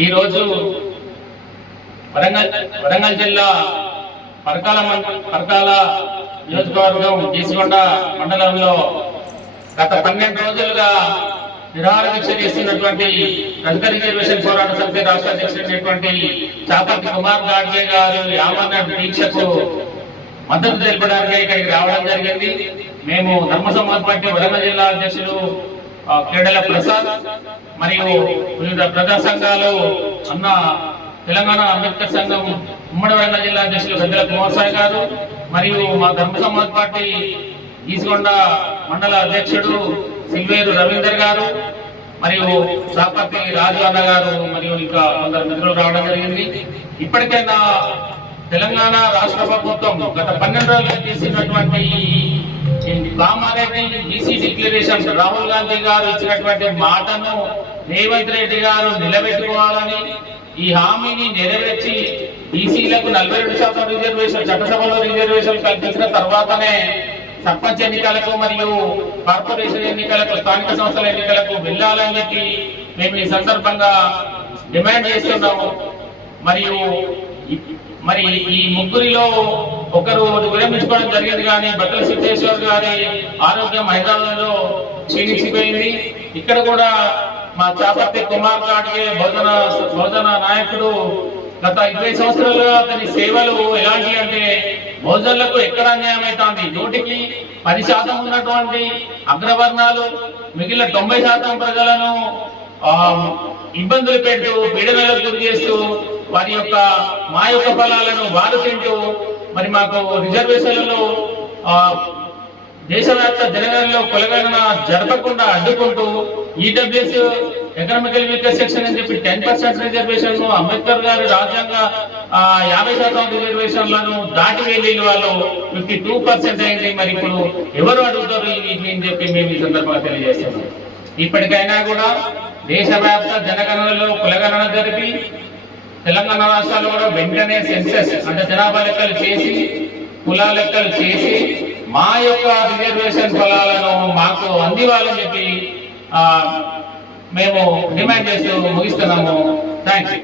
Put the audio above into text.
ఈరోజు వరంగల్ జిల్లా పరకాల నియోజకవర్గం గీసుకొండ మండలంలో గత 12 రోజులుగా నిరాహార దీక్ష చేస్తున్నటువంటి రజక రిజర్వేషన్ పోరాట సమితి రాష్ట్ర అధ్యక్షుడైనటువంటి చాపర్తి కుమార్ గాడ్గే గారు యావన్న దీక్షకు మద్దతు తెలపడానికి ఇక్కడికి రావడం జరిగింది. మేము ధర్మ సమాజ్ పార్టీ వరంగల్ జిల్లా అధ్యక్షులు కేడల ప్రసాద్ మరియు వివిధ ప్రజా సంఘాలు అన్న తెలంగాణ అంబేద్కర్ సంఘం ఉమ్మడి వరంగల్ జిల్లా అధ్యక్షులు గద్దెల కుమార్ సాయి గారు మరియు మా ధర్మ సమాజ్ పార్టీ గీసుకొండ మండల అధ్యక్షుడు సిల్వేరు రవీందర్ గారు మరియు చాపర్తి రాజు అన్న గారు మరియు ఇంకా కొందరు మిత్రులు రావడం జరిగింది. ఇప్పటికైనా తెలంగాణ రాష్ట్ర ప్రభుత్వం గత 12 రోజులుగా చేసినటువంటి కామారెడ్డి బీసీ డిక్లరేషన్ రాహుల్ గాంధీ గారు ఇచ్చినటువంటి మాటను రేవంత్ రెడ్డి గారు నిలబెట్టుకోవాలని, ఈ హామీని నెరవేర్చి బీసీలకు 42% రిజర్వేషన్ చట్టసభలో రిజర్వేషన్ కల్పించిన తర్వాతనే సర్పంచ్ ఎన్నికలకు మరియు కార్పొరేషన్ ఎన్నికలకు స్థానిక సంస్థల ఎన్నికలకు వెళ్ళాలని చెప్పి మేము ఈ సందర్భంగా డిమాండ్ చేస్తున్నాము. మరి ఈ ముగ్గురిలో ఒకరు విరమించుకోవడం జరిగింది, కానీ బట్టల సిద్ధేశ్వర్ గారి ఆరోగ్యం హైదరాబాద్ లో క్షీణించిపోయింది. ఇక్కడ కూడా మా చాపర్తి కుమార్ గాడ్గే బహుజన నాయకుడు గత 20 సంవత్సరాలుగా అతని సేవలు ఎలాంటి అంటే బహుజనులకు ఎక్కడ అన్యాయం అవుతుంది. 100% ఉన్నటువంటి అగ్రవర్ణాలు మిగిలిన 90% ప్రజలను ఇబ్బందులు పెడుతూ పీడనలకు గురి చేస్తూ మా యొక్క ఫలాలను వారు తింటూ మరి మాకు రిజర్వేషన్లలో దేశవ్యాప్త జనగణనలో కులగణన జరపకుండా అడ్డుకుంటూ ఈడబ్ల్యూఎస్ ఎకనామికల్ వీకర్ సెక్షన్ అని చెప్పి 10% రిజర్వేషన్ అంబేద్కర్ గారి రాజ్యాంగ 50% రిజర్వేషన్లను దాటి వెళ్ళి వాళ్ళు 52% అయింది. మరి ఇప్పుడు ఎవరు అడుగుతారు వీటిని అని చెప్పి మేము ఈ సందర్భంగా తెలియజేస్తున్నాం. ఇప్పటికైనా కూడా దేశవ్యాప్త జనగణనలో కులగణన జరిపి తెలంగాణ రాష్ట్రాల్లో కూడా వెంటనే సెన్సెస్ అంటే జనాభా లెక్కలు చేసి కుల లెక్కలు చేసి మా యొక్క రిజర్వేషన్ ఫలాలను మాకు అందివ్వాలని చెప్పి మేము డిమాండ్ చేస్తూ ముగిస్తున్నాము. Thank you.